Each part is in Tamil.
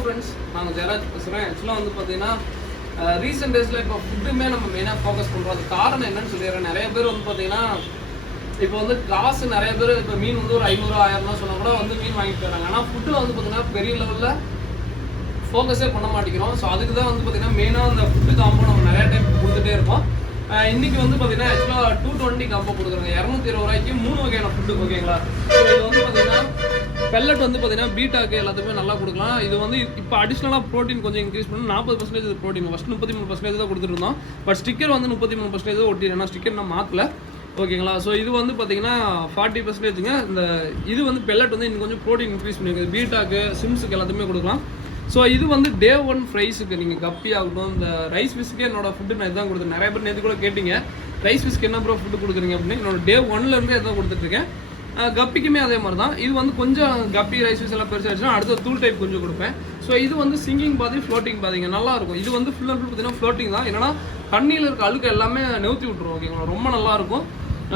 ஃப்ரெண்ட்ஸ், நாங்கள் ஜெயராஜ் பேசுகிறேன். ஆக்சுவலாக வந்து பார்த்தீங்கன்னா ரீசெண்ட் டேஸில் இப்போ ஃபுட்டுமே நம்ம மெயினாக ஃபோக்கஸ் பண்ணுறோம். அது காரணம் என்னன்னு சொல்லிடுறேன். நிறைய பேர் வந்து பார்த்தீங்கன்னா இப்போ வந்து காசு நிறைய பேர் இப்போ மீன் வந்து ஒரு 500 1000 சொன்னால் கூட வந்து மீன் வாங்கிட்டு போயிடறாங்க. ஆனால் ஃபுட்டில் வந்து பார்த்தீங்கன்னா பெரிய லெவலில் ஃபோக்கஸே பண்ண மாட்டேங்கிறோம். ஸோ அதுக்கு தான் வந்து பார்த்தீங்கன்னா மெயினாக அந்த ஃபுட்டு காம்போ நம்ம நிறைய டைம் கொடுத்துட்டே இருக்கோம். இன்றைக்கி வந்து பார்த்தீங்கன்னா ஆக்சுவலாக 220 காம்போ கொடுக்குறாங்க. 220 ரூபாய்க்கு 3 வகையான ஃபுட்டு. ஓகேங்களா? இது வந்து பார்த்தீங்கன்னா பெல்லட் வந்து பார்த்தீங்கன்னா பீட்டாக்கு எல்லாத்துக்குமே நல்லா கொடுக்கலாம். இது வந்து இப்போ அடிஷ்னலாக ப்ரோட்டீன் கொஞ்சம் இன்க்ரீஸ் பண்ணி 40% ப்ரோட்டீன் ஃபஸ்ட் 33% தான் கொடுத்துருந்தோம். பட் ஸ்டிக்கர் வந்து 33% ஒட்டிடுறேன். ஸ்டிக்கர் நான் மாற்றல. ஓகேங்களா? ஸோ இது வந்து பார்த்தீங்கன்னா 40%ங்க. இந்த இது வந்து பெல்லட் வந்து இன்னும் கொஞ்சம் ப்ரோட்டீன் இன்க்ரீஸ் பண்ணியிருக்குது. பீட்டாக்கு சிம்ஸுக்கு எல்லாத்துமே கொடுக்கலாம். ஸோ இது வந்து டே 1 ஃப்ரைஸுக்கு நீங்கள் கப்பி ஆகட்டும், இந்த ரைஸ் ஃபிஷ்க்கு என்னோட ஃபுட்டு நான் இதான் கொடுத்தேன். நிறைய பேர் நேற்று கூட கேட்டிங்க, ரைஸ் ஃபிஷ்க்கு என்ன ப்ரோ ஃபுட்டு கொடுக்குறீங்க அப்படின்னு. என்னோட டே 1லேருந்தே இதான் கொடுத்துட்ருக்கேன். கப்பிக்குமே அதே மாதிரி தான். இது வந்து கொஞ்சம் கப்பி ரைஸ் ஃபிஷ் எல்லாம் பெருசாகிடுச்சுன்னா அடுத்த தூள் டைப் கொஞ்சம் கொடுப்பேன். ஸோ இது வந்து சிங்கிங் பாதி ஃப்ளோட்டிங் பாதிங்க நல்லாயிருக்கும். இது வந்து ஃபுல் அண்ட் ஃபுல் பார்த்தீங்கன்னா ஃப்ளோட்டிங் தான். ஏன்னா தண்ணியில் இருக்க அழுக்க எல்லாமே நிறுத்தி விட்ருவோம். ஓகேங்களா? ரொம்ப நல்லாயிருக்கும்.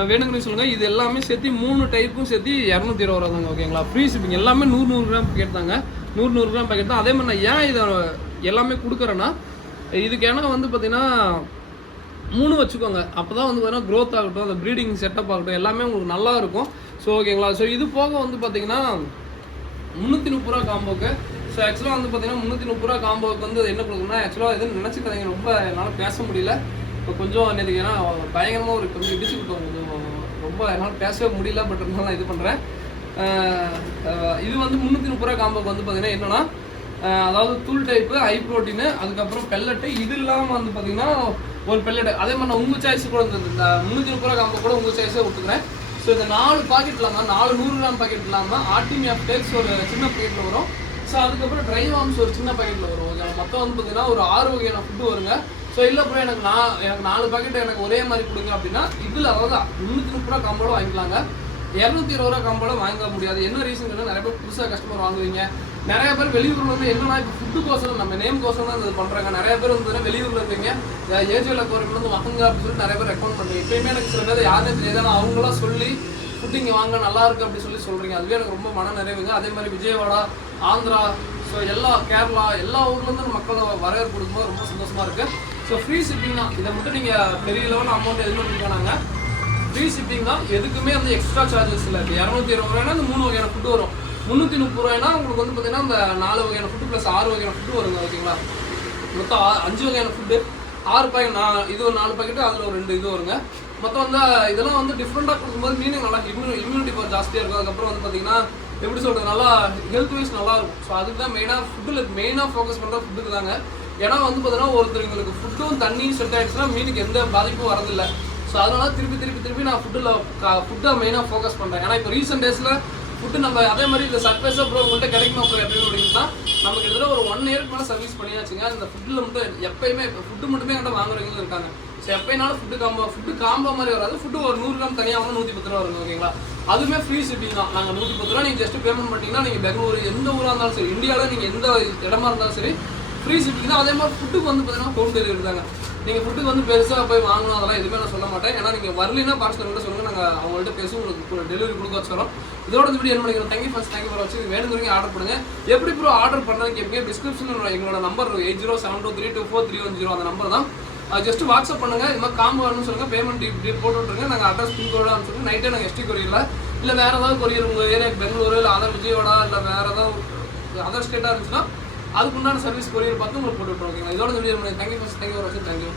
வேணுங்கன்னு சொல்லுங்கள். இது எல்லாமே சேர்த்து 3 டைப்பும் சேர்த்து 220 ரூபா தாங்க. ஓகேங்களா? Free shipping. எல்லாமே 100 கிராம் பேக்கெட் தாங்க. 100 கிராம் பேக்கெட் தான். அதே மாதிரி நான் ஏன் இதை எல்லாமே கொடுக்குறேன்னா, இதுக்கு ஏன்னா வந்து பார்த்தீங்கன்னா 3 வச்சுக்கோங்க. அப்போ தான் வந்து பார்த்தீங்கன்னா க்ரோத் ஆகட்டும், அந்த ப்ரீடிங் செட்டப் ஆகட்டும் எல்லாமே உங்களுக்கு நல்லா இருக்கும். ஸோ ஓகேங்களா? ஸோ இது போக வந்து பார்த்தீங்கன்னா 330 ரூபா காம்போக்கு. ஸோ ஆக்சுவலாக வந்து பார்த்தீங்கன்னா 330 ரூபா காம்போக்கு வந்து என்ன கொடுக்கணும்னா, ஆக்சுவலாக எதுவும் நினச்சிக்காதீங்க. ரொம்ப என்னால் பேச முடியல. இப்போ கொஞ்சம் நேற்றுக்கு ஏன்னா பயங்கரமாக ஒரு கொஞ்சம் இடிச்சுக்கிட்டோம். கொஞ்சம் ரொம்ப என்னால் பேசவே முடியல. பட் இருந்தாலும் நான் இது பண்ணுறேன். இது வந்து 330 ரூபா காம்போக்கு வந்து பார்த்தீங்கன்னா என்னென்னா, அதாவது தூள் டைப்பு, ஹை ப்ரோட்டீனு, அதுக்கப்புறம் பெல்லட்டு. இது இல்லாமல் வந்து பார்த்தீங்கன்னா ஒரு பெல்லட்டு. அதே மாதிரி நான் உங்கள் சாய்ஸ் கூட இந்த 330 ரூபா காம்போ கூட உங்கள் சாய்ஸே விட்டுக்கிறேன். ஸோ இந்த 4 பாக்கெட் இல்லாமல் 4 100 கிராம் பாக்கெட் இல்லாமல் ஆர்டிமியா ஃப்ளேக்ஸ் ஒரு சின்ன பாக்கெட்டில் வரும். ஸோ அதுக்கப்புறம் ட்ரை வார்ம்ஸ் ஒரு சின்ன பாக்கெட்டில் வரும். மொத்தம் வந்து பார்த்தீங்கன்னா ஒரு 6 வகையான ஃபுட்டு வருங்க. ஸோ இல்லை அப்புறம் எனக்கு 4 பாக்கெட் எனக்கு ஒரே மாதிரி கொடுங்க அப்படின்னா இதில் அதாவது 330 ரூபா காம்போட வாங்கிக்கலாங்க. 220 ரூபா காம்போட வாங்க முடியாது. என்ன ரீசன்? நிறைய பேர் புதுசாக கஸ்டமர் வாங்குவீங்க. நிறைய பேர் வெளியூரில் வந்து என்னன்னா இப்போ ஃபுட்டுக்கோசரம் நம்ம நேம் கோசம் தான் இது பண்ணுறாங்க. நிறைய பேர் வந்து வெளியூரில் இருக்கீங்க, ஏஜியில் போகிறவங்க வந்து வாங்க அப்படின்னு சொல்லி நிறைய பேர் ரெக்கமெண்ட் பண்ணுறீங்க. இப்போயுமே எனக்கு சில பேர் யாருமே தெரியாது. அவங்களாம் சொல்லி ஃபுட்டு இங்கே வாங்க நல்லா இருக்குது அப்படின்னு சொல்கிறீங்க. அதுவே எனக்கு ரொம்ப மன நிறைவுங்க. அதே மாதிரி விஜயவாடா, ஆந்திரா, ஸோ எல்லா கேரளா எல்லா ஊர்லேருந்து மக்கள் வரவேற்பு கொடுக்கும்போது ரொம்ப சந்தோஷமாக இருக்குது. ஸோ ஃப்ரீ ஷிப்பிங் தான். இதை மட்டும் நீங்கள் பெரிய லெவலில் அமௌண்ட் எதுவுமே கொடுக்கானாங்க. ஃப்ரீ ஷிப்பிங் தான். எதுக்குமே வந்து எக்ஸ்ட்ரா சார்ஜஸ் இல்லை. இப்போ 220 ரூபாய்னா இந்த 3 வகையான ஃபுட்டு வரும். 330 ரூபாய்னா உங்களுக்கு வந்து பார்த்தீங்கன்னா இந்த 4 வகையான ஃபுட்டு ப்ளஸ் 6 வகையான ஃபுட்டு வருங்க. ஓகேங்களா? மொத்தம் 5 வகையான ஃபுட்டு, 6 பாக்கெட். இது ஒரு 4 பாக்கெட்டு, அதில் ஒரு 2 இது வருங்க. மொத்தம் வந்து இதெல்லாம் வந்து டிஃப்ரெண்ட்டாக கொடுக்கும்போது மீனிங் நல்லா இம்யூனிட்டி பவர் ஜாஸ்தியாக இருக்கும். அதுக்கப்புறம் வந்து பார்த்தீங்கன்னா எப்படி சொல்கிறது, நல்லா ஹெல்த் வைஸ் நல்லாயிருக்கும். ஸோ அதுக்கு தான் மெயினாக ஃபோக்கஸ் பண்ணுற ஃபுட்டுக்கு தாங்க. ஏன்னா வந்து பார்த்தீங்கன்னா ஒருத்தருக்கு ஃபுட்டும் தண்ணியும் செட் ஆகிடுச்சுன்னா மீனுக்கு எந்த பாதிப்பும் வரதில்லை. ஸோ அதனால திருப்பி நான் ஃபுட்டை மெயினாக ஃபோக்கஸ் பண்ணுறேன். ஏன்னா இப்போ ரீசெண்ட் டேஸில் ஃபுட்டு நம்ம அதே மாதிரி இந்த சர்ப்ரைஸாக ப்ரோ உங்கள்கிட்ட கிடைக்குமா ப்ரோ எப்பயுமே அப்படின்னா நமக்கு கிட்டத்தட்ட ஒரு 1 இயருக்கு மேலே சர்வீஸ் பண்ணியாச்சுங்க. இந்த ஃபுட்டில் மட்டும் எப்பயுமே இப்போ ஃபுட்டு மட்டுமே என்கிட்ட வாங்குறவங்களும் இருக்காங்க. ஸோ எப்போனாலும் ஃபுட்டு காம்போ மாதிரி வராது. ஃபுட்டு ஒரு 100 கிராம் தனியாக வந்து 110 ரூபா வருங்க. ஓகேங்களா? அதுவுமே ஃப்ரீ ஷிப்பிங் தான். நாங்கள் 110 ரூபா நீங்கள் ஜஸ்ட் பேமெண்ட் பண்ணிட்டீங்கன்னா நீங்கள் பெங்களூர் எந்த ஊராக இருந்தாலும் சரி, இந்தியாவில் நீங்கள் எந்த இடமா இருந்தாலும் சரி ஃப்ரீ ஷிப்பிங் தான். அதே மாதிரி ஃபுட்டுக்கு வந்து பார்த்தீங்கன்னா ஹோம் டெலிவரி தாங்க. நீங்கள் ஃபுட்டுக்கு வந்து பெருசாக போய் வாங்கணும் அதெல்லாம் எதுவுமே நான் சொல்ல மாட்டேன். ஏன்னா நீங்கள் வரலைன்னா பார்சல்கிட்ட சொல்லுங்கள், நாங்கள் அவங்கள்ட்ட பேசி உங்களுக்கு டெலிவரி கொடுக்க வச்சுறோம். இதோட இந்த வீடியோ என்ன பண்ணிக்கிறோம், தேங்க்யூ ஃபார் வச்சு வேணுங்கிறீங்க ஆர்டர் பண்ணுங்கள். எப்படி ப்ரோ ஆர்டர் பண்ணுறதுக்கு எப்படியே டிஸ்கிரிப்ஷனில் எங்களோட நம்பர் 8072322410 அந்த நம்பர் தான். ஜஸ்ட் வாட்ஸ்அப் பண்ணுங்கள். இது மாதிரி காம்போ வரணும்னு சொல்லுங்கள். பேமெண்ட் இப்படி போட்டு விட்ருங்க. நாங்கள் அட்ரஸ் பின்கோடு அனுப்பிச்சுட்டு நைட்டே நாங்கள் எஸ்டி கொரியரில் இல்லை வேறு ஏதாவது கொரியர் உங்கள் ஏரியாவுக்கு பெங்களூரு இல்லை அதர் விஜயவாடா இல்லை வேறு ஏதாவது அதர் ஸ்டேட்டாக இருந்துச்சுன்னா அதுக்குண்டான சர்வீஸ் கொரியர் பார்த்து உங்களுக்கு போட்டு விட்ருவோம். ஓகேங்களா? இதோட வீடியோ தேங்க்யூ ஃபார் வாட்சிங். தேங்க்யூ.